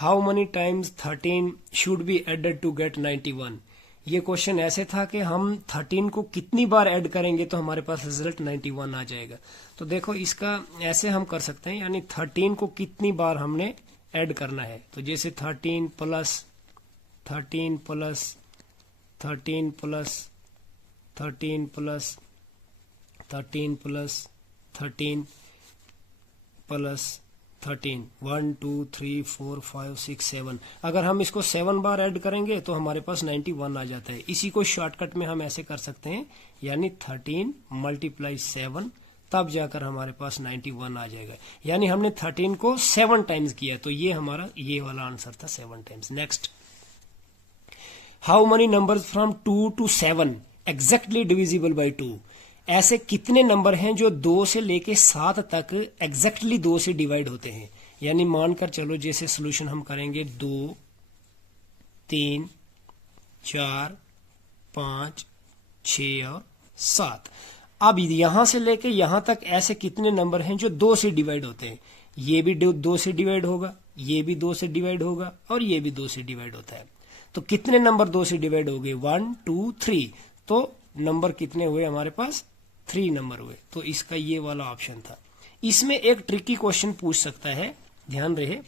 How many times 13 should be added to get 91। ये question ऐसे था कि हम 13 को कितनी बार ऐड करेंगे तो हमारे पास रिजल्ट 91 आ जाएगा। तो देखो इसका ऐसे हम कर सकते हैं, यानी 13 को कितनी बार हमने ऐड करना है। तो जैसे 13 plus 13 plus 13 plus 13 plus 13 plus 13 plus 13 1 2 3 4 5 6 7। अगर हम इसको 7 बार ऐड करेंगे तो हमारे पास 91 आ जाता है। इसी को शॉर्टकट में हम ऐसे कर सकते हैं, यानी 13 मल्टीप्लाई 7, तब जाकर हमारे पास 91 आ जाएगा। यानी हमने 13 को 7 टाइम्स किया, तो ये हमारा ये वाला आंसर था 7 times. Next, how money numbers from 2 to 7 exactly divisible by 2। ऐसे कितने नंबर हैं जो 2 से लेके 7 तक एग्जैक्टली 2 से डिवाइड होते हैं। यानी मानकर चलो जैसे सोल्यूशन हम करेंगे 2 3 4 5 6 और 7। अब यहां से लेके यहां तक ऐसे कितने नंबर हैं जो 2 से डिवाइड होते हैं। ये भी 2 से डिवाइड होगा, ये भी 2 से डिवाइड होगा और ये भी 2 से डिवाइड होता है। तो कितने नंबर 2 से डिवाइड हो गए, 1 2 3। तो नंबर कितने हुए हमारे पास, 3 नंबर हुए। तो इसका ये वाला ऑप्शन था। इसमें एक ट्रिकी क्वेश्चन पूछ सकता है, ध्यान रहे,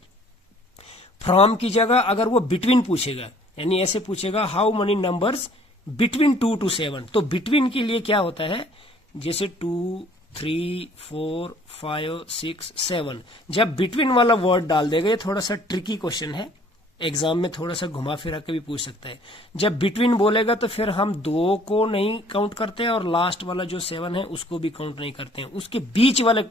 फ्रॉम की जगह अगर वो बिटवीन पूछेगा, यानी ऐसे पूछेगा how many numbers between 2 to 7। तो बिटवीन के लिए क्या होता है, जैसे 2 3 4 5 6 7, जब बिटवीन वाला वर्ड डाल देगा, ये थोड़ा सा ट्रिकी क्वेश्चन है, एग्जाम में थोड़ा सा घुमा फिरा के भी पूछ सकता है। जब बिटवीन बोलेगा तो फिर हम 2 को नहीं काउंट करते हैं और लास्ट वाला जो 7 है उसको भी काउंट नहीं करते हैं। उसके बीच वाले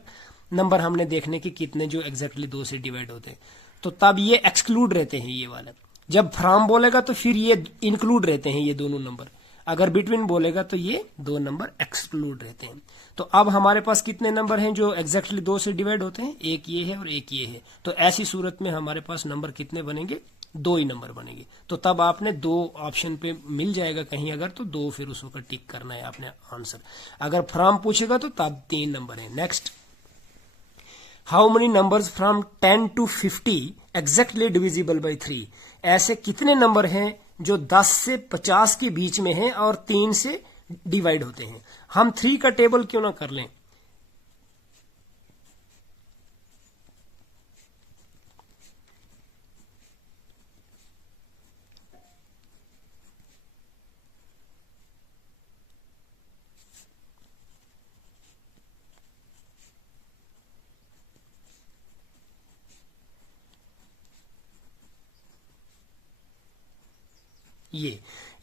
नंबर हमने देखने के कितने जो एग्जैक्टली 2 से डिवाइड होते हैं, तो तब ये एक्सक्लूड रहते हैं ये वाले। जब फ्रॉम बोलेगा तो फिर ये इंक्लूड रहते हैं ये दोनों नंबर। अगर बिटवीन बोलेगा तो ये 2 नंबर एक्सक्लूड रहते हैं। तो अब हमारे पास कितने नंबर हैं जो एग्जैक्टली 2 से डिवाइड होते हैं, एक ये है और एक ये है। तो ऐसी सूरत में हमारे पास नंबर कितने बनेंगे, 2 ही नंबर बनेंगे। तो तब आपने 2 ऑप्शन पे मिल जाएगा कहीं अगर, तो 2 फिर उसको टिक करना है आपने आंसर। अगर फ्रॉम पूछेगा तो तब 3 नंबर है। Next, how many numbers from 10 to 50 exactly divisible by 3। ऐसे कितने नंबर हैं जो 10 से 50 के बीच में हैं और 3 से डिवाइड होते हैं। हम 3 का टेबल क्यों ना कर लें।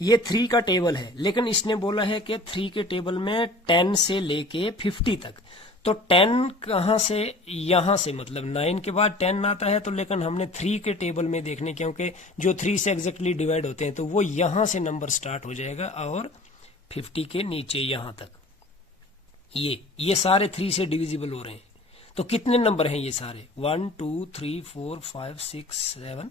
ये 3 का टेबल है, लेकिन इसने बोला है कि 3 के टेबल में 10 से लेके 50 तक। तो 10 कहां से, यहां से, मतलब 9 के बाद 10 आता है। तो लेकिन हमने 3 के टेबल में देखने, क्योंकि जो 3 से एग्जैक्टली डिवाइड होते हैं तो वो यहां से नंबर स्टार्ट हो जाएगा और 50 के नीचे यहां तक ये सारे 3 से डिविजिबल हो रहे हैं। तो कितने नंबर हैं ये सारे, 1 2 3 4 5 6 7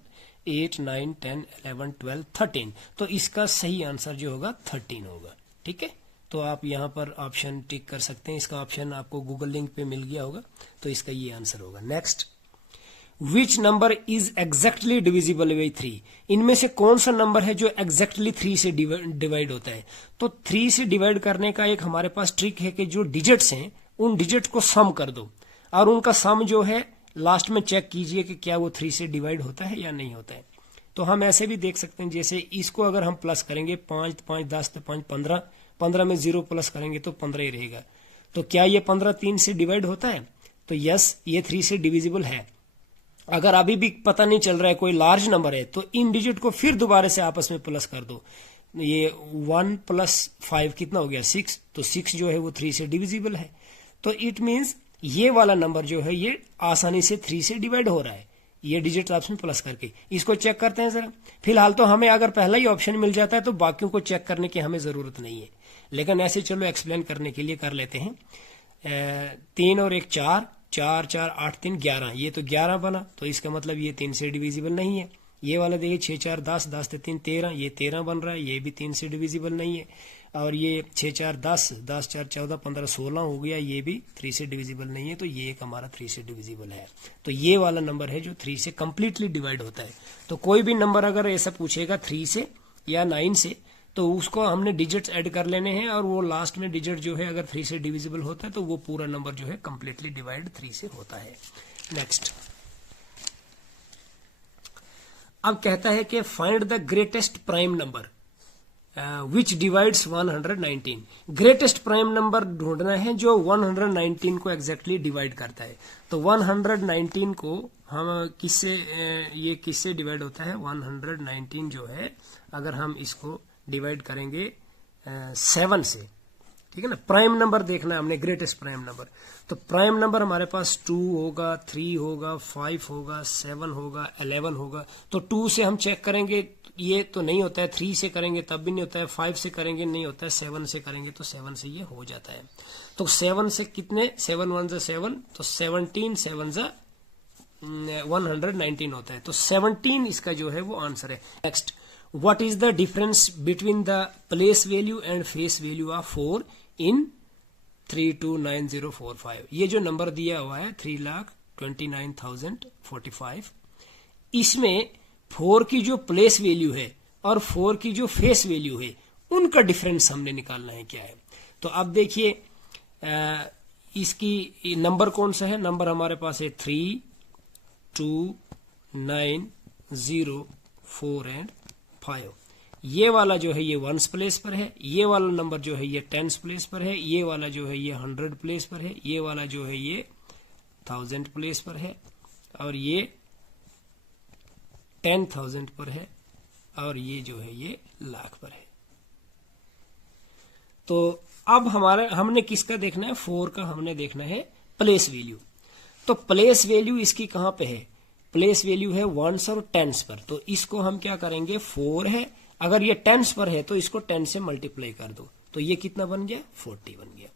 8 9 10 11 12 13। तो इसका सही आंसर जो होगा 13 होगा। ठीक है, तो आप यहाँ पर ऑप्शन टिक कर सकते हैं। इसका ऑप्शन आपको गूगल लिंक पे मिल गया होगा, तो इसका ये आंसर होगा। Next, which number is exactly divisible by 3। इनमें से कौन सा नंबर है जो एग्जैक्टली 3 से डिवाइड होता है। तो 3 से डिवाइड करने का एक हमारे पास ट्रिक है कि जो डिजिट्स हैं उन डिजिट को सम कर दो और उनका सम जो है लास्ट में चेक कीजिए कि क्या वो 3 से डिवाइड होता है या नहीं होता है। तो हम ऐसे भी देख सकते हैं, जैसे इसको अगर हम प्लस करेंगे 5 5 10 तो 5 15, 15 में 0 प्लस करेंगे तो 15 ही रहेगा। तो क्या ये 15 3 से डिवाइड होता है। तो यस, ये 3 से डिविजिबल है। अगर अभी भी पता नहीं चल रहा है, कोई लार्ज नंबर है, तो इन डिजिट को फिर दोबारा से आपस में प्लस कर दो। ये 1 + 5 कितना हो गया, 6। तो 6 जो है वो 3 से डिविजिबल है। तो इट मीन्स ये वाला नंबर जो है ये आसानी से 3 से डिवाइड हो रहा है, ये डिजिट आपस में प्लस करके। इसको चेक करते हैं जरा। फिलहाल तो हमें अगर पहला ही ऑप्शन मिल जाता है तो बाकियों को चेक करने की हमें जरूरत नहीं है, लेकिन ऐसे चलो एक्सप्लेन करने के लिए कर लेते हैं। 3 और 1 4, 4 4 8 3 11, ये तो 11 बना। तो इसका मतलब ये 3 से डिविजिबल नहीं है। ये वाला देखिए 6 4 10, 10 3 13, ये 13 बन रहा है, ये भी 3 से डिविजिबल नहीं है। और ये 6 4 10, 10 4 14, 15 16 हो गया, ये भी 3 से डिविजिबल नहीं है, तो ये एक हमारा 3 से डिविजिबल है। तो ये वाला नंबर है जो 3 से कंप्लीटली डिवाइड होता है। तो कोई भी नंबर अगर ऐसा पूछेगा 3 से या 9 से, तो उसको हमने डिजिट्स ऐड कर लेने हैं, और वो लास्ट में डिजिट जो है अगर 3 से डिविजिबल होता है तो वो पूरा नंबर जो है कंप्लीटली डिवाइड 3 से होता है। नेक्स्ट, अब कहता है कि find the greatest prime number which divides 119। Greatest prime number ढूंढना है जो 119 को एग्जैक्टली डिवाइड करता है। तो 119 को हम किससे, ये किससे डिवाइड होता है? 119 जो है अगर हम इसको डिवाइड करेंगे 7 से, ठीक है ना। प्राइम नंबर देखना है हमने, ग्रेटेस्ट प्राइम नंबर। तो प्राइम नंबर हमारे पास 2 होगा, 3 होगा, 5 होगा, 7 होगा, 11 होगा। तो 2 से हम चेक करेंगे, ये तो नहीं होता है। 3 से करेंगे तब भी नहीं होता है। 5 से करेंगे नहीं होता है। 7 से करेंगे तो 7 से ये हो जाता है। तो 7 से कितने? 7 1 जा 7, तो 17 7 जा 119 होता है। तो 17 इसका जो है वो आंसर है। Next, what is the difference between the place value and face value of 4 इन 329045? ये जो नंबर दिया हुआ है 3,29,045, इसमें 4 की जो प्लेस वैल्यू है और 4 की जो फेस वैल्यू है उनका डिफरेंस हमने निकालना है क्या है। तो अब देखिए इसकी नंबर कौन सा है? नंबर हमारे पास है 3, 2, 9, 0, 4 एंड 5। ये वाला जो है ये 1s प्लेस पर है, ये वाला नंबर जो है ये 10s प्लेस पर है, ये वाला जो है ये 100 प्लेस पर है, ये वाला जो है ये 1000 प्लेस पर है, और ये 10,000 पर है, और ये जो है ये लाख पर है। तो अब हमने किसका देखना है? 4 का हमने देखना है प्लेस वैल्यू। तो प्लेस वैल्यू इसकी कहां पे है? प्लेस वैल्यू है 1s और 10s पर। तो इसको हम क्या करेंगे? 4 है, अगर ये 10s पर है तो इसको 10 से मल्टीप्लाई कर दो, तो ये कितना बन गया? 40 बन गया।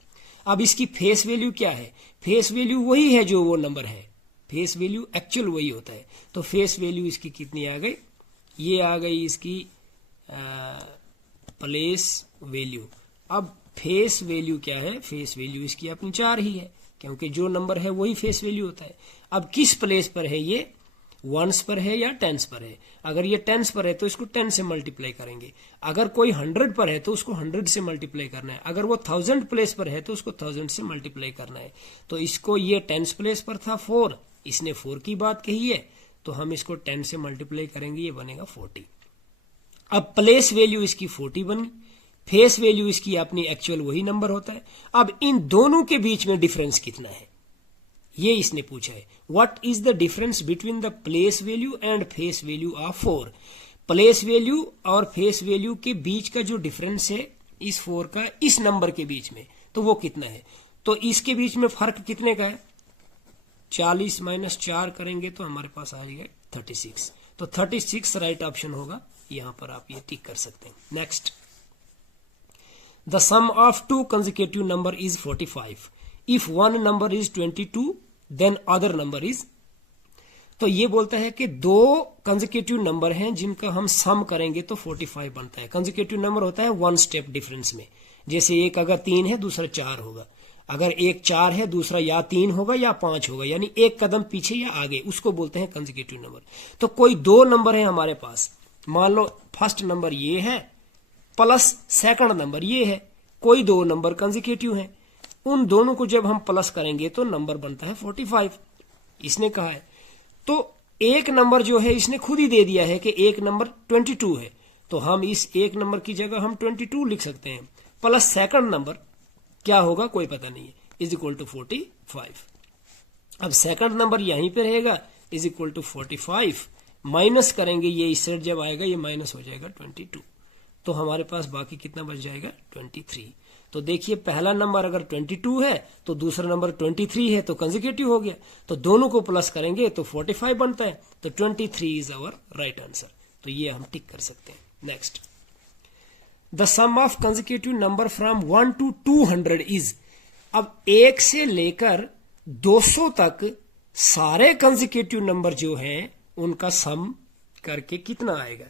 अब इसकी फेस वैल्यू क्या है? फेस वैल्यू वही है जो वो नंबर है, फेस वैल्यू एक्चुअल वही होता है। तो फेस वैल्यू इसकी कितनी आ गई? ये आ गई इसकी प्लेस वैल्यू। अब फेस वैल्यू क्या है? फेस वैल्यू इसकी अपनी 4 ही है, क्योंकि जो नंबर है वही फेस वैल्यू होता है। अब किस प्लेस पर है ये? 1s पर है या 10s पर है? अगर ये 10s पर है तो इसको 10 से मल्टीप्लाई करेंगे। अगर कोई 100 पर है तो उसको 100 से मल्टीप्लाई करना है। अगर वो 1000 प्लेस पर है तो उसको 1000 से मल्टीप्लाई करना है। तो इसको ये 10s प्लेस पर था 4, इसने 4 की बात कही है, तो हम इसको 10 से मल्टीप्लाई करेंगे, ये बनेगा 40। अब प्लेस वैल्यू इसकी 40 बनी, फेस वैल्यू इसकी अपनी एक्चुअल वही नंबर होता है। अब इन दोनों के बीच में डिफरेंस कितना है ये इसने पूछा है। What is the difference between the place value and face value of 4? Place value और फेस वैल्यू के बीच का जो डिफरेंस है इस 4 का इस नंबर के बीच में, तो वो कितना है? तो इसके बीच में फर्क कितने का है? 40 - 4 करेंगे तो हमारे पास आ जाएगा 36। तो 36 राइट ऑप्शन होगा, यहां पर आप ये टिक कर सकते हैं। Next, the sum of 2 consecutive number is 45। If one number is 22 then other number is. तो ये बोलता है कि 2 कंसेक्यूटिव नंबर हैं जिनका हम सम करेंगे तो 45 बनता है। कंसेक्यूटिव नंबर होता है 1 स्टेप डिफरेंस में, जैसे एक अगर 3 है दूसरा 4 होगा, अगर एक 4 है दूसरा या 3 होगा या 5 होगा, यानी एक कदम पीछे या आगे, उसको बोलते हैं कंसेक्यूटिव नंबर। तो कोई 2 नंबर है हमारे पास, मान लो फर्स्ट नंबर ये है प्लस सेकंड नंबर ये है, कोई 2 नंबर कंसेक्यूटिव हैं, उन दोनों को जब हम प्लस करेंगे तो नंबर बनता है 45, इसने कहा है। तो एक नंबर जो है इसने खुद ही दे दिया है कि एक नंबर 22 है, तो हम इस एक नंबर की जगह हम 22 लिख सकते हैं, प्लस सेकंड नंबर क्या होगा कोई पता नहीं है, इज इक्वल टू 45। अब सेकंड नंबर यहीं पे रहेगा, इज इक्वल टू 45, माइनस करेंगे, ये इस साइड जब आएगा ये माइनस हो जाएगा 22, तो हमारे पास बाकी कितना बच जाएगा 23। तो देखिए पहला नंबर अगर 22 है तो दूसरा नंबर 23 है, तो कंसेक्यूटिव हो गया, तो दोनों को प्लस करेंगे तो 45 बनता है, तो 23 इज आवर राइट आंसर। तो ये हम टिक कर सकते हैं। Next, the sum of consecutive number from 1 to 200 is. अब 1 से लेकर 200 तक सारे कंसेक्यूटिव नंबर जो हैं उनका सम करके कितना आएगा?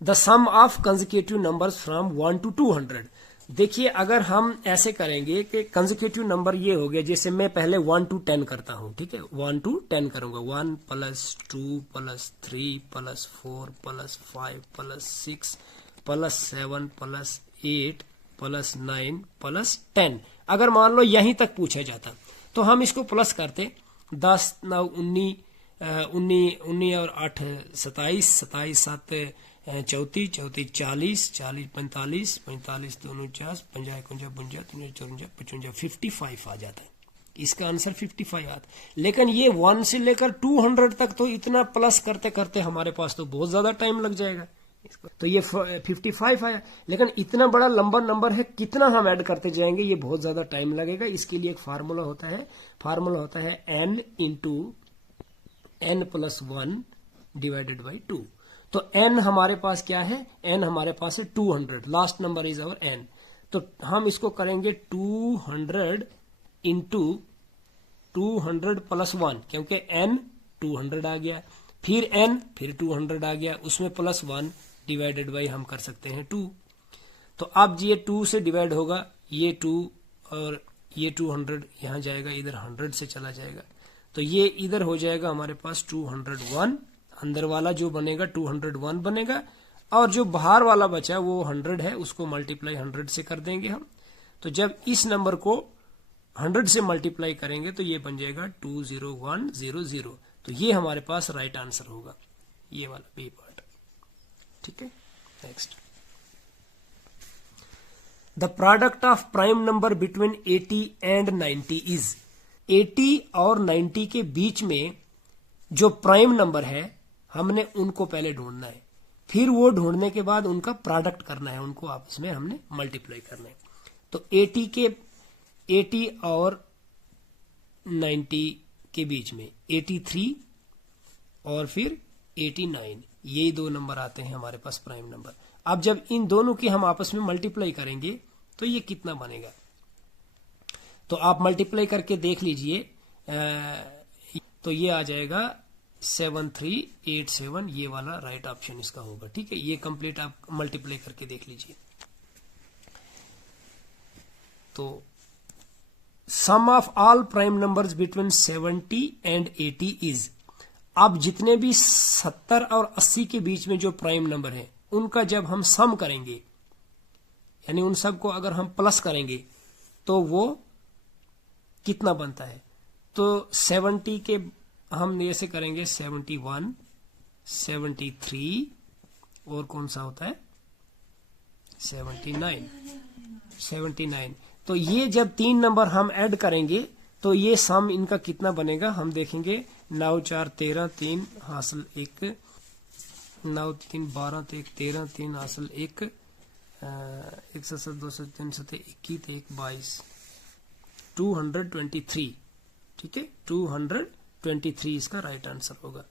The sum of consecutive numbers from 1 to 200। देखिए अगर हम ऐसे करेंगे कि कंसेक्यूटिव नंबर ये हो गया, जैसे मैं पहले 1 to 10 करता हूं, ठीक है, 1 to 10 करूंगा, 1 + 2 + 3 + 4 + 5 + 6 + 7 + 8 + 9 + 10। अगर मान लो यहीं तक पूछा जाता तो हम इसको प्लस करते, 10 9 19 19 और 8 27 27 7 34 34 40 40 45 45 2 49 50 51 52 53 54 55 55 आ जाता है। इसका आंसर 55 आता है। लेकिन ये 1 से लेकर 200 तक तो इतना प्लस करते करते हमारे पास तो बहुत ज्यादा टाइम लग जाएगा। तो ये 55 आया, लेकिन इतना बड़ा लंबा नंबर है, कितना हम ऐड करते जाएंगे ये बहुत ज्यादा टाइम लगेगा। इसके लिए एक फार्मूला होता है n × n + 1 / 2। तो n हमारे पास क्या है, n हमारे पास है 200, last number is our n। तो हम इसको करेंगे 200 × 200 + 1, क्योंकि n 200 आ गया, फिर n फिर 200 आ गया, उसमें +1 / हम कर सकते हैं 2। तो अब ये 2 से डिवाइड होगा, ये 2 और ये 200 यहां जाएगा, इधर 100 से चला जाएगा, तो ये इधर हो जाएगा हमारे पास 201। अंदर वाला जो बनेगा 201 बनेगा, और जो बाहर वाला बचा वो 100 है, उसको मल्टीप्लाई 100 से कर देंगे हम। तो जब इस नंबर को 100 से मल्टीप्लाई करेंगे तो ये बन जाएगा 20100। तो ये हमारे पास राइट आंसर होगा, ये वाला बी पार्ट। ठीक है, next. The product of prime number between 80 and 90 is. 80 और 90 के बीच में जो प्राइम नंबर है हमने उनको पहले ढूंढना है, फिर वो ढूंढने के बाद उनका प्रोडक्ट करना है, उनको आपस में हमने मल्टीप्लाई करना है। तो 80 और 90 के बीच में 83 और फिर 89, ये दो नंबर आते हैं हमारे पास प्राइम नंबर। अब जब इन दोनों की हम आपस में मल्टीप्लाई करेंगे तो ये कितना बनेगा, तो आप मल्टीप्लाई करके देख लीजिए। तो ये आ जाएगा 7387, ये वाला राइट ऑप्शन इसका होगा। ठीक है, ये कंप्लीट आप मल्टीप्लाई करके देख लीजिए। तो sum of all prime numbers between 70 and 80 is. अब जितने भी 70 और 80 के बीच में जो प्राइम नंबर है उनका जब हम सम करेंगे, यानी उन सबको अगर हम प्लस करेंगे तो वो कितना बनता है। तो 70 के हम ऐसे करेंगे 71, 73 और कौन सा होता है 79। तो ये जब 3 नंबर हम ऐड करेंगे तो ये सम इनका कितना बनेगा हम देखेंगे। 9 4 13 3 हासिल 1, 9 3 12 13 3 हासिल 1, 1 7 2 3 7 21 1 22, 223। ठीक है, 223 इसका राइट आंसर होगा।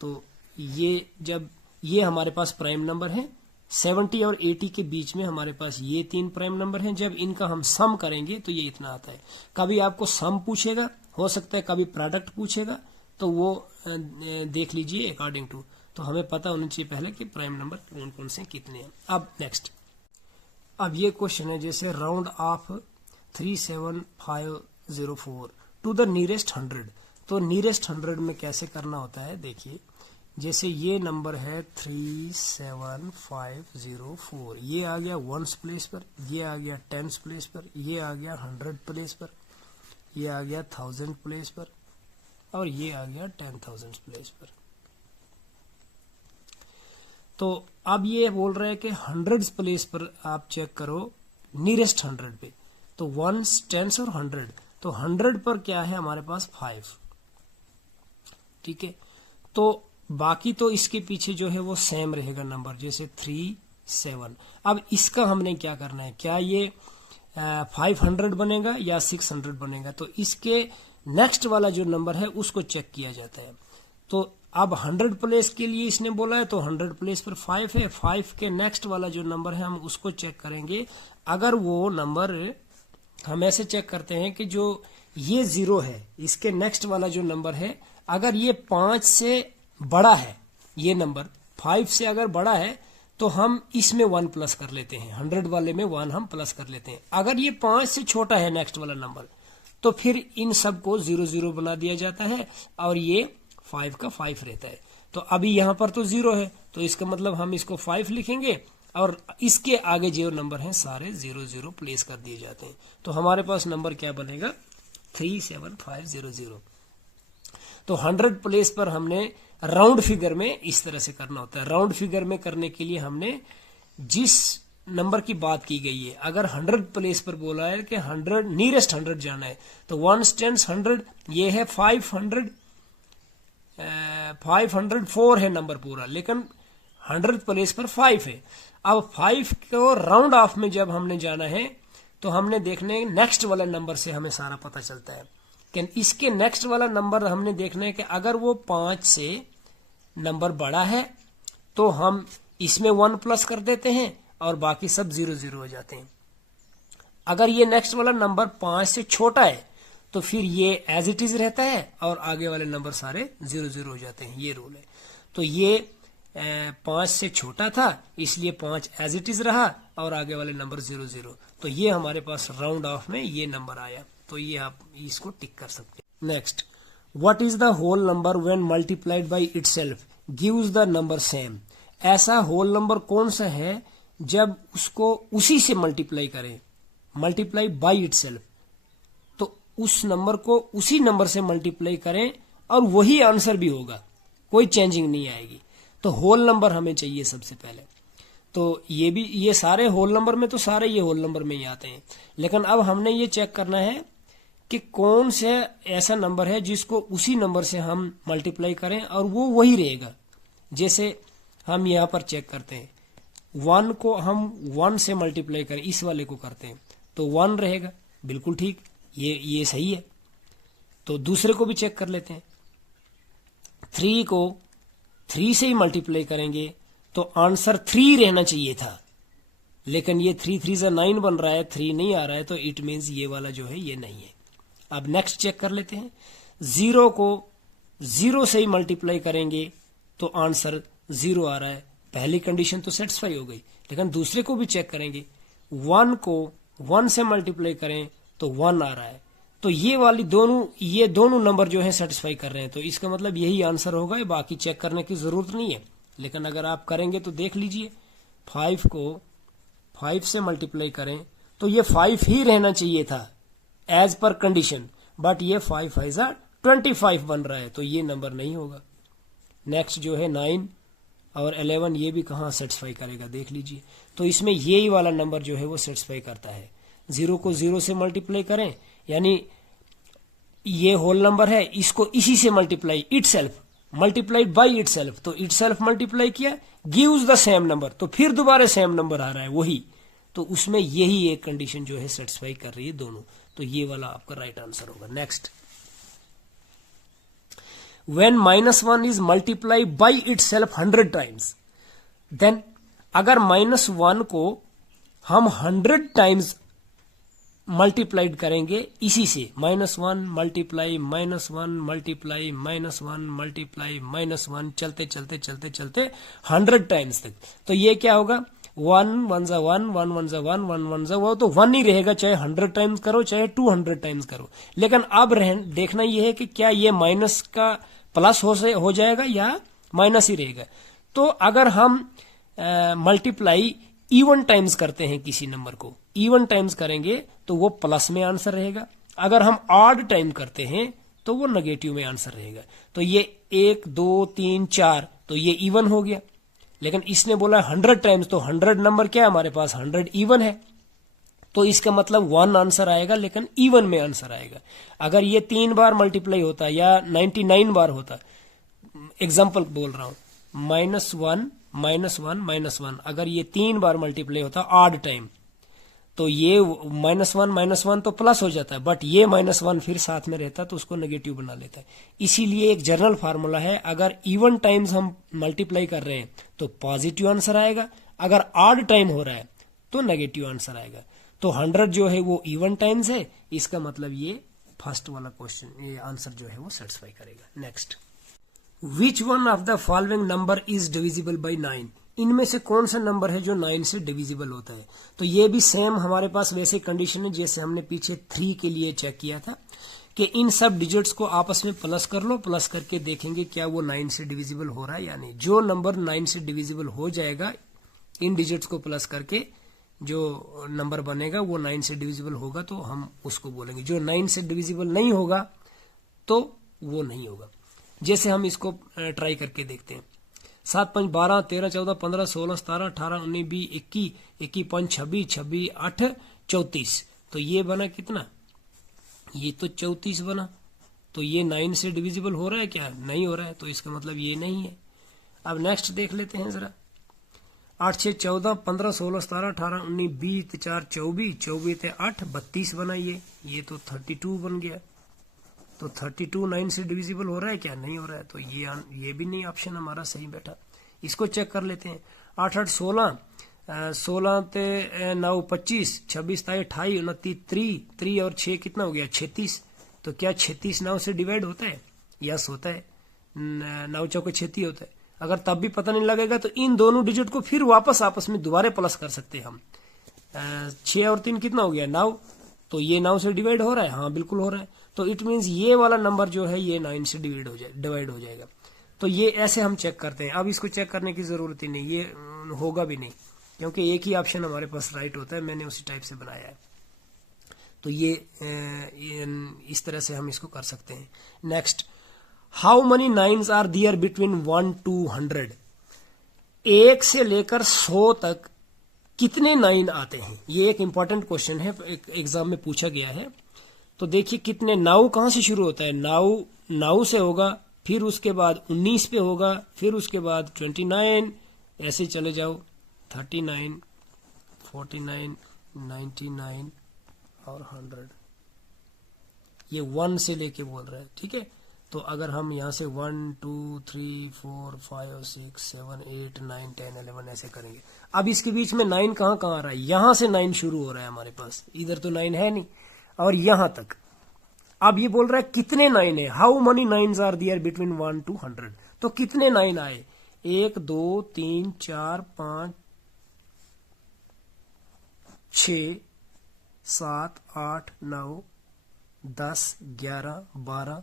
तो ये जब ये हमारे पास प्राइम नंबर है, 70 और 80 के बीच में हमारे पास ये 3 प्राइम नंबर हैं, जब इनका हम सम करेंगे तो ये इतना आता है। कभी आपको सम पूछेगा, हो सकता है कभी प्रोडक्ट पूछेगा, तो वो देख लीजिए अकॉर्डिंग टू। तो हमें पता होना चाहिए पहले कि प्राइम नंबर कौन कौन से कितने हैं। अब नेक्स्ट, अब ये क्वेश्चन है जैसे round off 37504 to the nearest 100। तो नियरेस्ट 100 में कैसे करना होता है, देखिए जैसे ये नंबर है 37504, ये आ गया 1s प्लेस पर, ये आ गया 10s प्लेस पर, ये आ गया 100 प्लेस पर, ये आ गया 1000 प्लेस पर, और ये आ गया 10,000 प्लेस पर। तो अब ये बोल रहे हैं कि 100 प्लेस पर आप चेक करो नियरेस्ट 100 पे। तो 1s 10s और 100, तो 100 पर क्या है हमारे पास 5। ठीक है, तो बाकी तो इसके पीछे जो है वो सेम रहेगा नंबर, जैसे 3 7। अब इसका हमने क्या करना है, क्या ये 500 बनेगा या 600 बनेगा। तो इसके नेक्स्ट वाला जो नंबर है उसको चेक किया जाता है। तो अब 100 प्लेस के लिए इसने बोला है, तो 100 प्लेस पर 5 है, 5 के नेक्स्ट वाला जो नंबर है हम उसको चेक करेंगे। अगर वो नंबर हम ऐसे चेक करते हैं कि जो ये 0 है, इसके नेक्स्ट वाला जो नंबर है अगर ये 5 से बड़ा है, ये नंबर 5 से अगर बड़ा है तो हम इसमें 1 प्लस कर लेते हैं, 100 वाले में 1 हम प्लस कर लेते हैं। अगर ये 5 से छोटा है नेक्स्ट वाला नंबर, तो फिर इन सब को 0 0 बना दिया जाता है और ये 5 का 5 रहता है। तो अभी यहाँ पर तो 0 है, तो इसका मतलब हम इसको 5 लिखेंगे और इसके आगे जो नंबर हैं सारे 0 0 प्लेस कर दिए जाते हैं। तो हमारे पास नंबर क्या बनेगा, 37500। तो 100 प्लेस पर हमने राउंड फिगर में इस तरह से करना होता है। राउंड फिगर में करने के लिए हमने जिस नंबर की बात की गई है, अगर 100 प्लेस पर बोला है कि 100 नियरेस्ट 100 जाना है, तो 1 स्टैंड्स 100, ये है 504 है नंबर पूरा, लेकिन 100 प्लेस पर 5 है। अब 5 को राउंड ऑफ में जब हमने जाना है, तो हमने देखने नेक्स्ट वाला नंबर से हमें सारा पता चलता है कि इसके नेक्स्ट वाला नंबर हमने देखना है कि अगर वो 5 से नंबर बड़ा है तो हम इसमें 1 प्लस कर देते हैं और बाकी सब 0 0 हो जाते हैं। अगर ये नेक्स्ट वाला नंबर 5 से छोटा है तो फिर ये एज इट इज रहता है और आगे वाले नंबर सारे 0 0 हो जाते हैं। ये रूल है। तो ये 5 से छोटा था इसलिए 5 एज इट इज रहा और आगे वाले नंबर 0 0। तो ये हमारे पास राउंड ऑफ में ये नंबर आया, तो ये आप इसको टिक कर सकते हैं। Next, what is the whole number when multiplied by itself gives the number same. ऐसा होल नंबर कौन सा है जब उसको उसी से मल्टीप्लाई करें, मल्टीप्लाई बाय इटसेल्फ, तो उस नंबर को उसी नंबर से मल्टीप्लाई करें और वही आंसर भी होगा, कोई चेंजिंग नहीं आएगी। तो होल नंबर हमें चाहिए सबसे पहले। तो ये भी, ये सारे होल नंबर में तो सारे ये होल नंबर में ही आते हैं, लेकिन अब हमने ये चेक करना है कि कौन से ऐसा नंबर है जिसको उसी नंबर से हम मल्टीप्लाई करें और वो वही रहेगा। जैसे हम यहाँ पर चेक करते हैं, 1 को हम 1 से मल्टीप्लाई करें, इस वाले को करते हैं तो 1 रहेगा, बिल्कुल ठीक, ये सही है। तो दूसरे को भी चेक कर लेते हैं, 3 को 3 से ही मल्टीप्लाई करेंगे तो आंसर 3 रहना चाहिए था, लेकिन ये 3 3 से 9 बन रहा है, 3 नहीं आ रहा है, तो इट मीन्स ये वाला जो है ये नहीं है। अब नेक्स्ट चेक कर लेते हैं, 0 को 0 से ही मल्टीप्लाई करेंगे तो आंसर 0 आ रहा है, पहली कंडीशन तो सेटिस्फाई हो गई। लेकिन दूसरे को भी चेक करेंगे, 1 को 1 से मल्टीप्लाई करें तो 1 आ रहा है, तो ये दोनों नंबर जो है सेटिस्फाई कर रहे हैं, तो इसका मतलब यही आंसर होगा, बाकी चेक करने की जरूरत नहीं है। लेकिन अगर आप करेंगे तो देख लीजिए, 5 को 5 से मल्टीप्लाई करें तो ये 5 ही रहना चाहिए था एज पर कंडीशन, बट ये 5 5 25 बन रहा है, तो ये नंबर नहीं होगा। नेक्स्ट जो है 9 और 11, ये भी कहाँ सेटिस्फाई करेगा, देख लीजिए। तो इसमें यही वाला नंबर जो है वो सेटिस्फाई करता है। 0 को 0 से मल्टीप्लाई करें, यानी ये होल नंबर है, इसको इसी से multiply, itself multiplied by itself, तो इटसेल्फ मल्टीप्लाई किया, गिव्स द सेम नंबर, तो फिर दोबारा सेम नंबर आ रहा है वही, तो उसमें यही एक कंडीशन जो है सेटिस्फाई कर रही है दोनों, तो ये वाला आपका राइट आंसर होगा। Next, when -1 is multiply by itself 100 times, then अगर -1 को हम 100 टाइम्स मल्टीप्लाइड करेंगे इसी से, -1 मल्टीप्लाई -1 मल्टीप्लाई -1 मल्टीप्लाई -1, चलते चलते चलते चलते 100 टाइम्स तक, तो ये क्या होगा, 1 1 जा 1 1 1 जा 1 1 1 जा, वो तो 1 ही रहेगा, चाहे 100 टाइम्स करो चाहे 200 टाइम्स करो। लेकिन अब देखना यह है कि क्या ये माइनस का प्लस हो जाएगा या माइनस ही रहेगा। तो अगर हम मल्टीप्लाई इवन टाइम्स करते हैं, किसी नंबर को इवन टाइम्स करेंगे तो वो प्लस में आंसर रहेगा, अगर हम ऑड टाइम करते हैं तो वो नेगेटिव में आंसर रहेगा। तो ये 1 2 3 4, तो ये इवन हो गया। लेकिन इसने बोला 100 टाइम्स, तो 100 नंबर क्या है हमारे पास, 100 इवन है, तो इसका मतलब 1 आंसर आएगा, लेकिन इवन में आंसर आएगा। अगर ये 3 बार मल्टीप्लाई होता या 99 बार होता, एग्जाम्पल बोल रहा हूं, -1 -1 -1, अगर ये 3 बार मल्टीप्लाई होता ऑड टाइम, तो ये -1 -1 तो प्लस हो जाता है, बट ये -1 फिर साथ में रहता तो उसको नेगेटिव बना लेता है। इसीलिए एक जनरल फार्मूला है, अगर इवन टाइम्स हम मल्टीप्लाई कर रहे हैं तो पॉजिटिव आंसर आएगा, अगर ऑड टाइम हो रहा है तो नेगेटिव आंसर आएगा। तो 100 जो है वो इवन टाइम्स है, इसका मतलब ये फर्स्ट वाला क्वेश्चन, ये आंसर जो है वो सेटिस्फाई करेगा। Next, which one of the following number is divisible by 9 इनमें से कौन सा नंबर है जो 9 से डिविजिबल होता है। तो ये भी सेम हमारे पास वैसे कंडीशन है जैसे हमने पीछे 3 के लिए चेक किया था कि इन सब डिजिट्स को आपस में प्लस कर लो, प्लस करके देखेंगे क्या वो 9 से डिविजिबल हो रहा है या नहीं। जो नंबर 9 से डिविजिबल हो जाएगा, इन डिजिट्स को प्लस करके जो नंबर बनेगा वो 9 से डिविजिबल होगा तो हम उसको बोलेंगे। जो 9 से डिविजिबल नहीं होगा तो वो नहीं होगा। जैसे हम इसको ट्राई करके देखते हैं। 7 5 12 13 14 15 16 17 18 19 20 21 21 5 26 26 8 34। तो ये बना कितना, ये तो 34 बना। तो ये 9 से डिविजिबल हो रहा है क्या, नहीं हो रहा है, तो इसका मतलब ये नहीं है। अब नेक्स्ट देख लेते हैं जरा। 8 6 14 15 16 17 18 19 20 4 24 24 8 32 बना। ये तो 32 बन गया। तो 32 9 से डिविजिबल हो रहा है क्या, नहीं हो रहा है, तो ये भी नहीं ऑप्शन हमारा सही बैठा। इसको चेक कर लेते हैं। 8 8 16 16 ते 9 25 26 28 29 3 और 6 कितना हो गया 36। तो क्या 36 9 से डिवाइड होता है, यस होता है। 9 चौके 36 होता है। अगर तब भी पता नहीं लगेगा तो इन दोनों डिजिट को फिर वापस आपस में दोबारा प्लस कर सकते हैं हम। 6 और 3 कितना हो गया 9। तो ये 9 से डिवाइड हो रहा है, हाँ बिल्कुल हो रहा है। तो इट मीन्स ये वाला नंबर जो है ये 9 से डिवाइड हो जाएगा। तो ये ऐसे हम चेक करते हैं। अब इसको चेक करने की जरूरत ही नहीं, ये होगा भी नहीं क्योंकि एक ही ऑप्शन हमारे पास राइट होता है, मैंने उसी टाइप से बनाया है। तो ये इस तरह से हम इसको कर सकते हैं। Next, how many nines are there between 1 to 100। 1 से लेकर 100 तक कितने 9 आते हैं, ये एक इंपॉर्टेंट क्वेश्चन है, एग्जाम में पूछा गया है। तो देखिए कितने 9 कहां से शुरू होता है, 9 से होगा, फिर उसके बाद 19 पे होगा, फिर उसके बाद 29, ऐसे चले जाओ 39 49 99 और 100। ये 1 से लेके बोल रहा है, ठीक है। तो अगर हम यहाँ से 1 2 3 4 5 6 7 8 9 10 11 ऐसे करेंगे। अब इसके बीच में 9 कहाँ आ रहा है, यहां से 9 शुरू हो रहा है हमारे पास, इधर तो 9 है नहीं, और यहां तक। अब ये बोल रहा है कितने 9 है, how many 9s are there between 1 to 100। तो कितने 9 आए, 1 2 3 4 5 6 7 8 9 10 11 12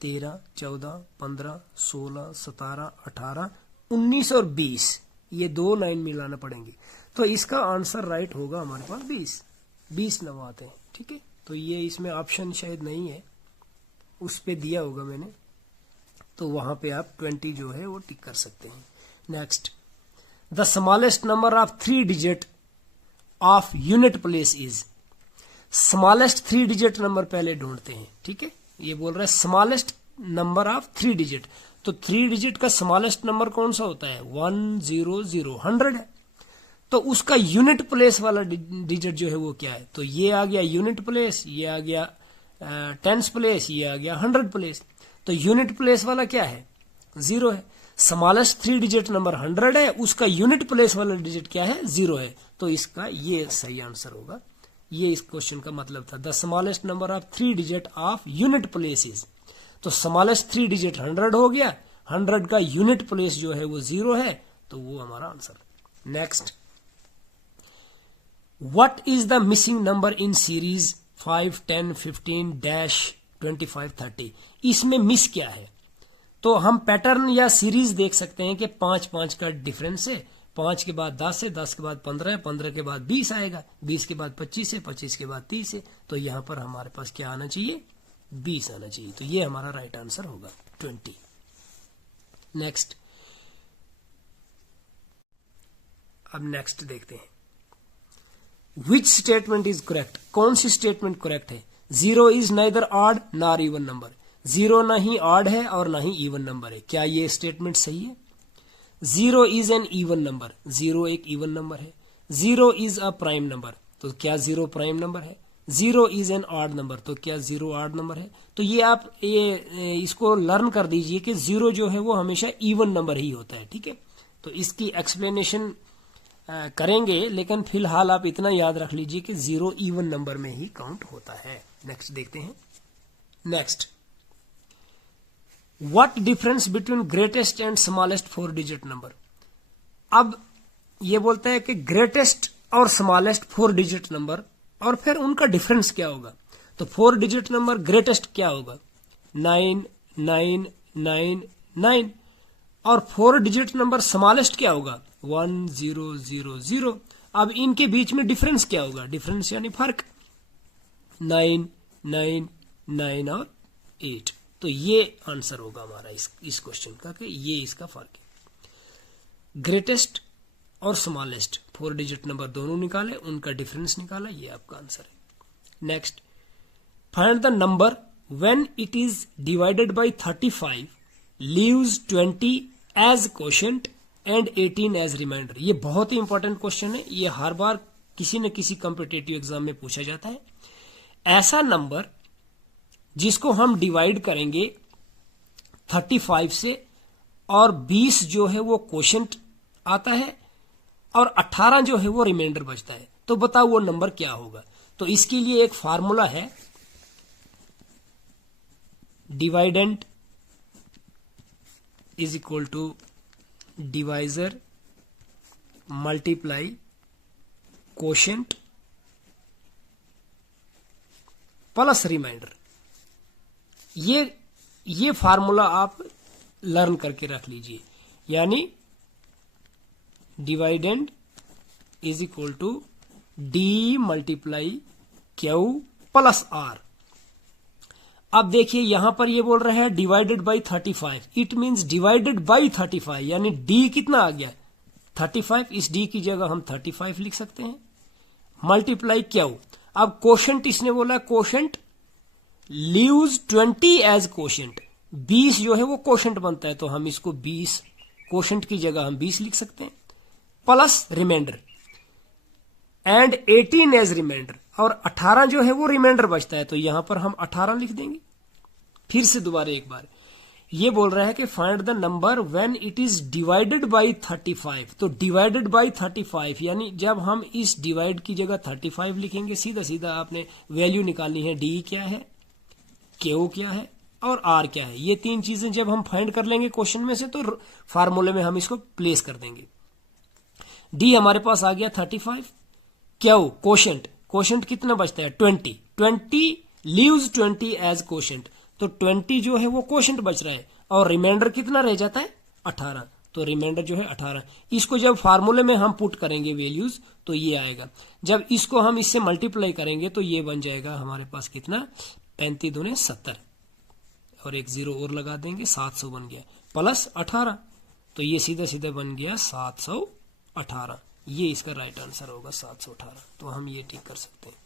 13 14 15 16 17 18 19 और 20। ये 2 9 मिलाना पड़ेंगे। तो इसका आंसर राइट होगा हमारे पास 20 9 आते हैं, ठीक है। तो ये इसमें ऑप्शन शायद नहीं है, उस पे दिया होगा मैंने, तो वहां पे आप 20 जो है वो टिक कर सकते हैं। Next, the smallest number of 3 digit of unit place is. Smallest 3 digit number पहले ढूंढते हैं, ठीक है। ये बोल रहा है स्मॉलेस्ट नंबर ऑफ 3 डिजिट। तो 3 डिजिट का स्मॉलेस्ट नंबर कौन सा होता है, 1 0 0 100 है। तो उसका यूनिट प्लेस वाला डिजिट जो है वो क्या है, तो ये आ गया यूनिट प्लेस, ये आ गया टेंस प्लेस, ये आ गया 100 प्लेस। तो यूनिट प्लेस वाला क्या है, 0 है। स्मॉलेस्ट 3 डिजिट नंबर 100 है, उसका यूनिट प्लेस वाला डिजिट क्या है, 0 है। तो इसका ये सही आंसर होगा। ये इस क्वेश्चन का मतलब था, the smallest number of 3 digit of unit place is. तो स्मॉलेस्ट 3 डिजिट 100 हो गया, 100 का यूनिट प्लेस जो है वो 0 है, तो वो हमारा answer. Next, what is the missing number in series 5 10 15 -25 30। इसमें मिस क्या है, तो हम पैटर्न या सीरीज देख सकते हैं कि 5 5 का डिफरेंस है। 5 के बाद 10 है, 10 के बाद 15 है, 15 के बाद 20 आएगा, 20 के बाद 25 है, 25 के बाद 30 है। तो यहां पर हमारे पास क्या आना चाहिए, 20 आना चाहिए। तो ये हमारा राइट आंसर होगा 20। नेक्स्ट, अब नेक्स्ट देखते हैं, विच स्टेटमेंट इज करेक्ट। कौन सी स्टेटमेंट करेक्ट है, 0 is neither odd nor even number. 0 ना ही ऑड है और ना ही इवन नंबर है, क्या ये स्टेटमेंट सही है। 0 इज एन इवन नंबर, 0 एक इवन नंबर है। 0 इज अ प्राइम नंबर, तो क्या 0 प्राइम नंबर है। 0 इज एन ऑड नंबर, तो क्या 0 ऑड नंबर है। तो ये आप इसको लर्न कर दीजिए कि 0 जो है वो हमेशा इवन नंबर ही होता है, ठीक है। तो इसकी एक्सप्लेनेशन करेंगे, लेकिन फिलहाल आप इतना याद रख लीजिए कि 0 इवन नंबर में ही काउंट होता है। नेक्स्ट देखते हैं। Next, what difference between greatest and smallest 4 digit number. अब ये बोलता है कि ग्रेटेस्ट और स्मॉलेस्ट 4 डिजिट नंबर और फिर उनका डिफरेंस क्या होगा। तो 4 डिजिट नंबर ग्रेटेस्ट क्या होगा 9999 और 4 डिजिट नंबर स्मॉलेस्ट क्या होगा 1000। अब इनके बीच में डिफरेंस क्या होगा, डिफरेंस यानी फर्क 999 और 8। तो ये आंसर होगा हमारा इस क्वेश्चन का कि ये इसका फर्क है। ग्रेटेस्ट और स्मॉलेस्ट 4 डिजिट नंबर दोनों निकाले, उनका डिफरेंस निकाला, ये आपका आंसर है। Next, find the number when it is divided by 35 leaves 20 as quotient and 18 as remainder. ये बहुत ही इंपॉर्टेंट क्वेश्चन है, ये हर बार किसी न किसी कॉम्पिटिटिव एग्जाम में पूछा जाता है। ऐसा नंबर जिसको हम डिवाइड करेंगे 35 से और 20 जो है वो क्वोशंट आता है और 18 जो है वो रिमाइंडर बचता है, तो बताओ वो नंबर क्या होगा। तो इसके लिए एक फार्मूला है, dividend is equal to divisor multiply quotient plus remainder. ये फार्मूला आप लर्न करके रख लीजिए, यानी dividend is equal to D multiply Q plus R. अब देखिए यहां पर ये बोल रहा है divided by 35, it means divided by 35, यानी डी कितना आ गया 35, इस डी की जगह हम 35 लिख सकते हैं, मल्टीप्लाई क्यू। अब क्वोशंट इसने बोला क्वोशंट लीव्स 20 एज क्वोशंट, 20 जो है वो क्वोशंट बनता है, तो हम इसको 20 क्वोशंट की जगह हम 20 लिख सकते हैं, plus remainder and 18 as remainder, और 18 जो है वो रिमाइंडर बचता है, तो यहां पर हम 18 लिख देंगे। फिर से दोबारा एक बार ये बोल रहा है कि find the number when it is divided by 35। तो डिवाइडेड बाय 35 यानी जब हम इस डिवाइड की जगह 35 लिखेंगे, सीधा सीधा आपने वैल्यू निकालनी है, डी क्या है, क्यू क्या है और आर क्या है। ये तीन चीजें जब हम फाइंड कर लेंगे क्वेश्चन में से, तो फार्मूले में हम इसको प्लेस कर देंगे। डी हमारे पास आ गया 35, क्यू क्वोशंट, क्वोशंट कितना बचता है 20 लीव्स 20 एज क्वोशंट, तो 20 जो है वो क्वोशंट बच रहा है और रिमाइंडर कितना रह जाता है 18, तो रिमाइंडर जो है 18। इसको जब फार्मूले में हम पुट करेंगे वैल्यूज तो ये आएगा, जब इसको हम इससे मल्टीप्लाई करेंगे तो ये बन जाएगा हमारे पास कितना 35 दूने 70 और एक 0 और लगा देंगे, 700 बन गया प्लस 18, तो ये सीधा सीधा बन गया 718। ये इसका राइट आंसर होगा 718, तो हम ये ठीक कर सकते हैं।